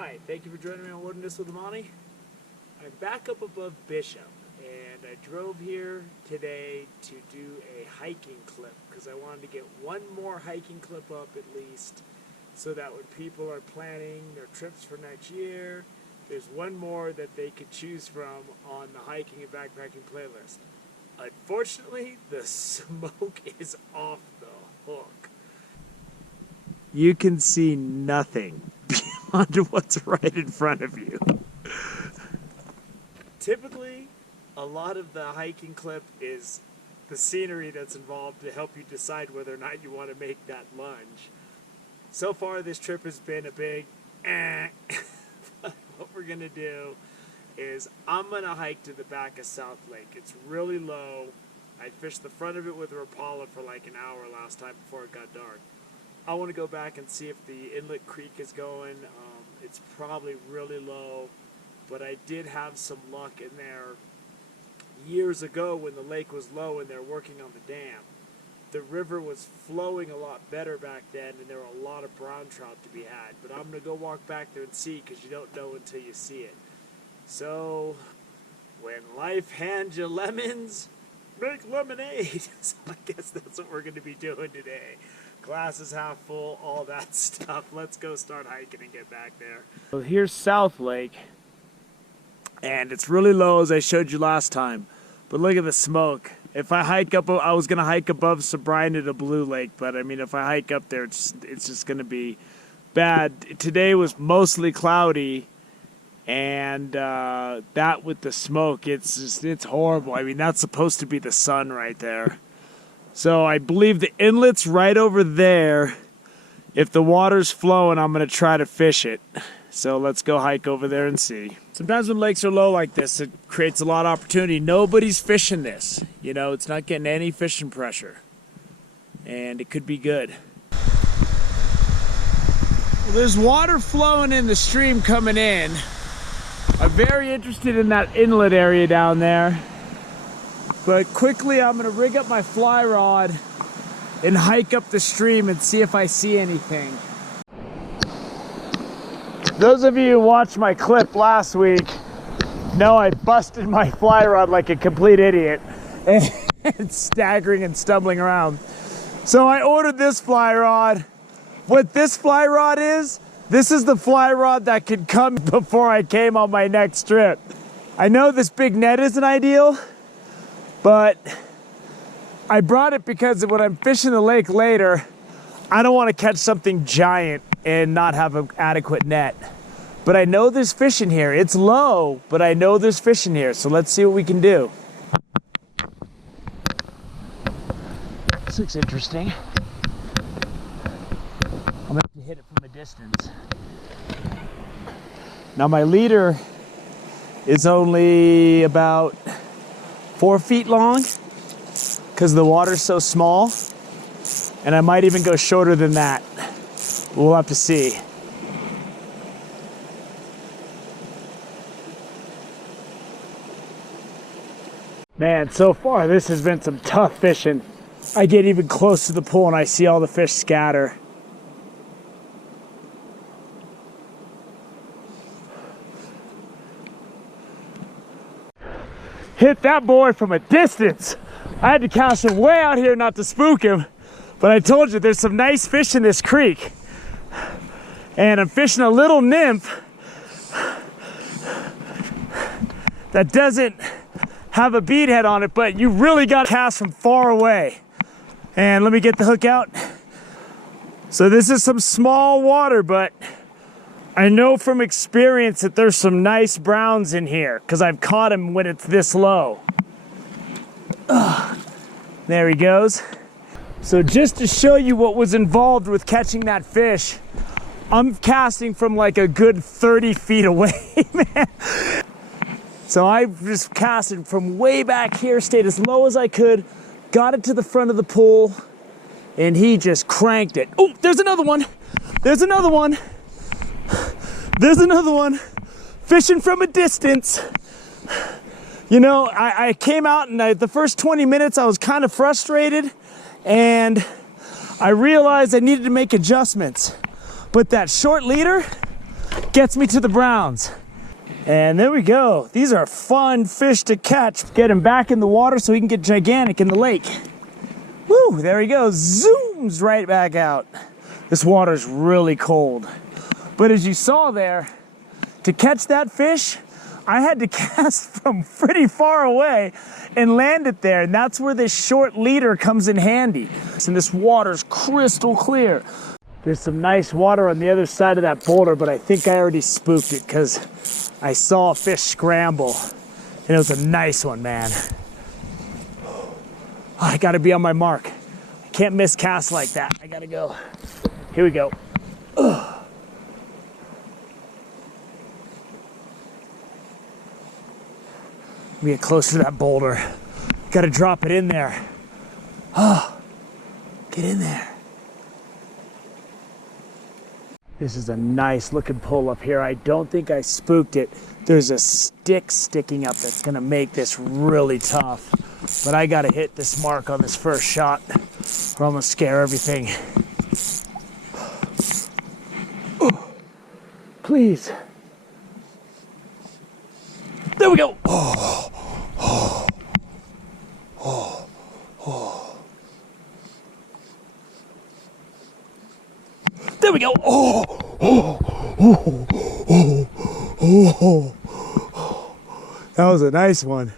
Hi, thank you for joining me on Wilderness with Amani. I'm back up above Bishop, and I drove here today to do a hiking clip because I wanted to get one more hiking clip up at least, so that when people are planning their trips for next year, there's one more that they could choose from on the hiking and backpacking playlist. Unfortunately, the smoke is off the hook. You can see nothing beyond what's right in front of you. Typically, a lot of the hiking clip is the scenery that's involved to help you decide whether or not you want to make that lunge. So far, this trip has been a big But what we're going to do is I'm going to hike to the back of South Lake. It's really low. I fished the front of it with a Rapala for like an hour last time before it got dark. I want to go back and see if the Inlet Creek is going. It's probably really low, but I did have some luck in there years ago when the lake was low and they're working on the dam. The river was flowing a lot better back then, and there were a lot of brown trout to be had. But I'm going to go walk back there and see, because you don't know until you see it. So, when life hands you lemons, make lemonade. So I guess that's what we're going to be doing today. Glass is half full, all that stuff. Let's go start hiking and get back there. So here's South Lake, and it's really low as I showed you last time. But look at the smoke. If I hike up, I was going to hike above Sobrina to Blue Lake, but I mean, if I hike up there, it's just going to be bad. Today was mostly cloudy, and that with the smoke, it's horrible. I mean, that's supposed to be the sun right there. So I believe the inlet's right over there. If the water's flowing, I'm going to try to fish it. So let's go hike over there and see. Sometimes when lakes are low like this, it creates a lot of opportunity. Nobody's fishing this. You know, it's not getting any fishing pressure. And it could be good. Well, there's water flowing in the stream coming in. I'm very interested in that inlet area down there. But quickly, I'm going to rig up my fly rod and hike up the stream and see if I see anything. Those of you who watched my clip last week know I busted my fly rod like a complete idiot and staggering and stumbling around. So I ordered this fly rod. What this fly rod is, this is the fly rod that could come before I came on my next trip. I know this big net isn't ideal, but I brought it because when I'm fishing the lake later, I don't want to catch something giant and not have an adequate net. But I know there's fish in here. It's low, but I know there's fish in here. So let's see what we can do. This looks interesting. I'm going to have to hit it from a distance. Now my leader is only about 4 feet long because the water's so small. And I might even go shorter than that. We'll have to see. Man, so far this has been some tough fishing. I get even close to the pool and I see all the fish scatter. Hit that boy from a distance. I had to cast him way out here not to spook him. But I told you, there's some nice fish in this creek. And I'm fishing a little nymph that doesn't have a bead head on it, but you really got to cast from far away. And let me get the hook out. So this is some small water, but I know from experience that there's some nice browns in here because I've caught them when it's this low. There he goes. So just to show you what was involved with catching that fish, I'm casting from like a good 30 feet away, man. So I just casted from way back here, stayed as low as I could, got it to the front of the pool, and he just cranked it. Oh, there's another one. There's another one. There's another one. Fishing from a distance. You know, I came out and the first 20 minutes I was kind of frustrated. And I realized I needed to make adjustments. But that short leader, gets me to the browns. And there we go. These are fun fish to catch. Get him back in the water so he can get gigantic in the lake. Woo, there he goes. Zooms right back out. This water's really cold. But as you saw there, to catch that fish, I had to cast from pretty far away and land it there. And that's where this short leader comes in handy. And this water's crystal clear. There's some nice water on the other side of that boulder, but I think I already spooked it because I saw a fish scramble. And it was a nice one, man. Oh, I gotta be on my mark. I can't miscast like that. I gotta go. Here we go. Ugh. Let me get closer to that boulder. Gotta drop it in there. Oh, get in there. This is a nice looking pull up here. I don't think I spooked it. There's a stick sticking up that's gonna make this really tough. But I gotta hit this mark on this first shot or I'm gonna scare everything. Oh, please. There we go. Oh, oh, oh, oh. There we go. Oh, oh, oh, oh, oh, oh. That was a nice one.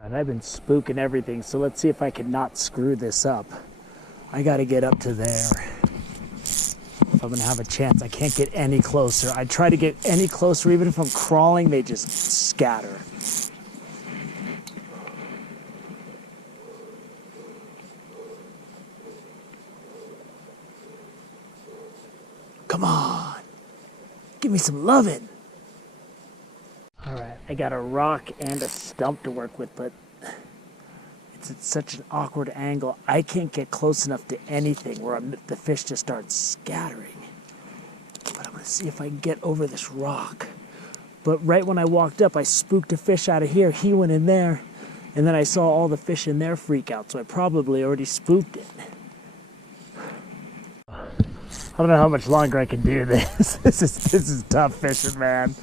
And I've been spooking everything, so let's see if I can not screw this up. I got to get up to there. If I'm gonna have a chance, I can't get any closer. I try to get any closer, even if I'm crawling, they just scatter. Come on, give me some loving. All right, I got a rock and a stump to work with, but it's at such an awkward angle. I can't get close enough to anything where the fish just starts scattering. But I'm gonna see if I can get over this rock. But right when I walked up, I spooked a fish out of here. He went in there, and then I saw all the fish in there freak out, so I probably already spooked it. I don't know how much longer I can do this. This is tough fishing, man.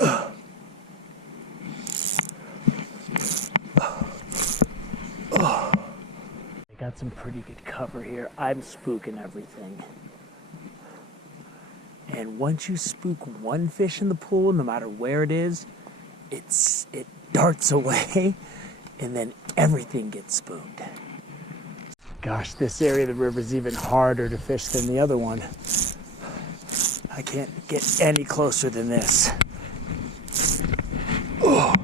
I got some pretty good cover here. I'm spooking everything. And once you spook one fish in the pool, no matter where it is, it darts away, and then everything gets spooked. Gosh, this area of the river is even harder to fish than the other one. I can't get any closer than this. Oh.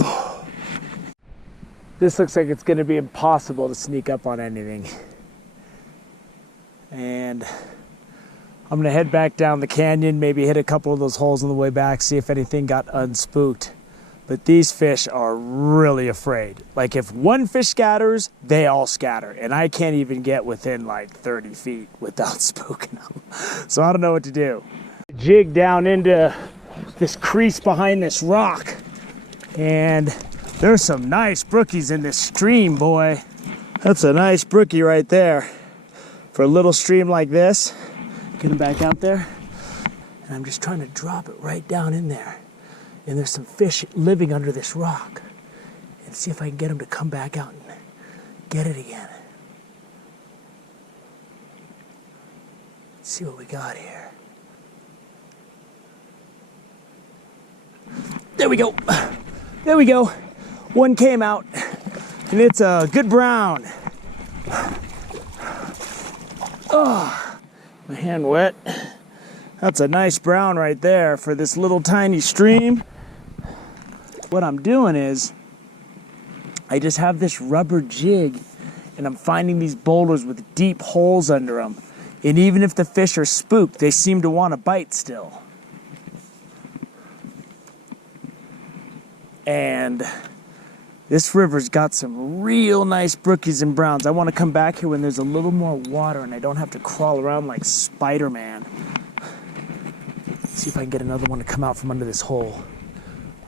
Oh. This looks like it's going to be impossible to sneak up on anything. And I'm going to head back down the canyon, maybe hit a couple of those holes on the way back, see if anything got unspooked. But these fish are really afraid. Like if one fish scatters, they all scatter. And I can't even get within like 30 feet without spooking them. So I don't know what to do. Jig down into this crease behind this rock. And there's some nice brookies in this stream, boy. That's a nice brookie right there. For a little stream like this. Get him back out there. And I'm just trying to drop it right down in there. And there's some fish living under this rock. And see if I can get them to come back out and get it again. Let's see what we got here. There we go. There we go. One came out. And it's a good brown. Oh, my hand wet. That's a nice brown right there for this little tiny stream. What I'm doing is, I just have this rubber jig and I'm finding these boulders with deep holes under them. And even if the fish are spooked, they seem to want to bite still. And this river's got some real nice brookies and browns. I want to come back here when there's a little more water and I don't have to crawl around like Spider-Man. See if I can get another one to come out from under this hole.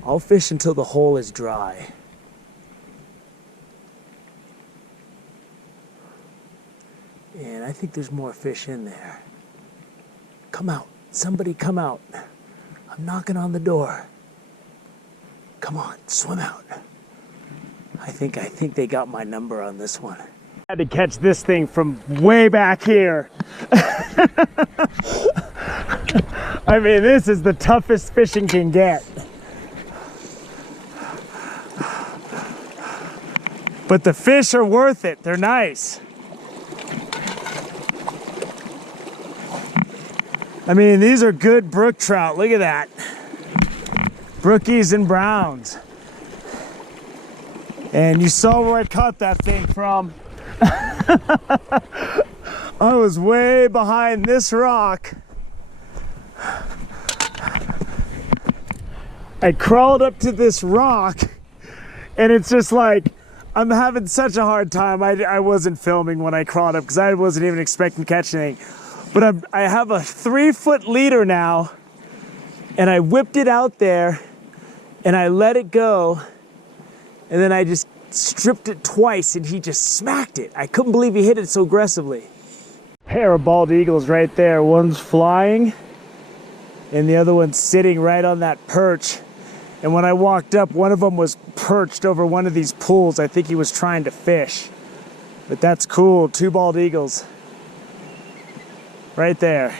I'll fish until the hole is dry. And I think there's more fish in there. Come out. Somebody come out. I'm knocking on the door. Come on, swim out. I think they got my number on this one. I had to catch this thing from way back here. I mean, this is the toughest fishing can get. But the fish are worth it. They're nice. I mean, these are good brook trout. Look at that. Brookies and browns. And you saw where I caught that thing from. I was way behind this rock. I crawled up to this rock, and it's just like, I'm having such a hard time. I wasn't filming when I crawled up because I wasn't even expecting to catch anything. But I have a 3-foot leader now, and I whipped it out there, and I let it go, and then I just stripped it twice, and he just smacked it. I couldn't believe he hit it so aggressively. Pair of bald eagles right there. One's flying, and the other one's sitting right on that perch. And when I walked up, one of them was perched over one of these pools. I think he was trying to fish. But that's cool. 2 bald eagles. Right there.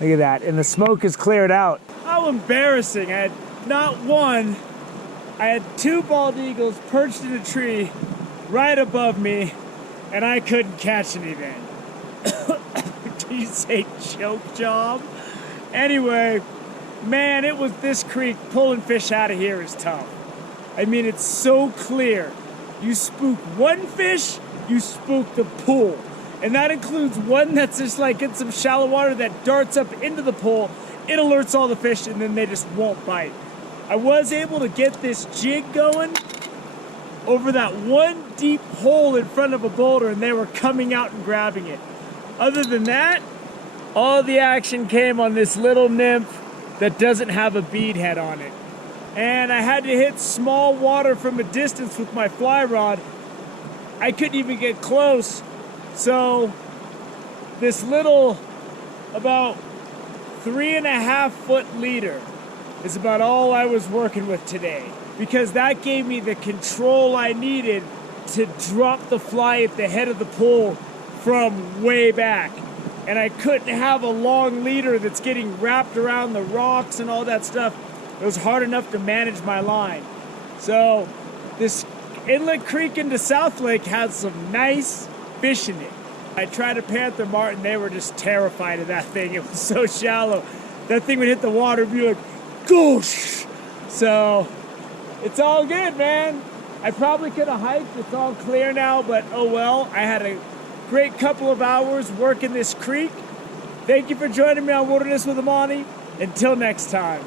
Look at that. And the smoke is cleared out. How embarrassing. I had not one. I had 2 bald eagles perched in a tree right above me, and I couldn't catch anything. Do you say choke job? Anyway, man, it was this creek. Pulling fish out of here is tough. I mean, it's so clear. You spook one fish, you spook the pool. And that includes one that's just like in some shallow water that darts up into the pool. It alerts all the fish, and then they just won't bite. I was able to get this jig going over that one deep hole in front of a boulder, and they were coming out and grabbing it. Other than that, all the action came on this little nymph that doesn't have a bead head on it. And I had to hit small water from a distance with my fly rod. I couldn't even get close. So this little, about 3.5-foot leader is about all I was working with today, because that gave me the control I needed to drop the fly at the head of the pool from way back. And I couldn't have a long leader that's getting wrapped around the rocks and all that stuff. It was hard enough to manage my line. So this Inlet Creek into South Lake has some nice fish in it. I tried a panther martin. They were just terrified of that thing. It was so shallow. That thing would hit the water and be like, goosh. So it's all good, man. I probably could have hiked. It's all clear now, but oh well. I had a great couple of hours working this creek. Thank you for joining me on Wilderness with Amani. Until next time.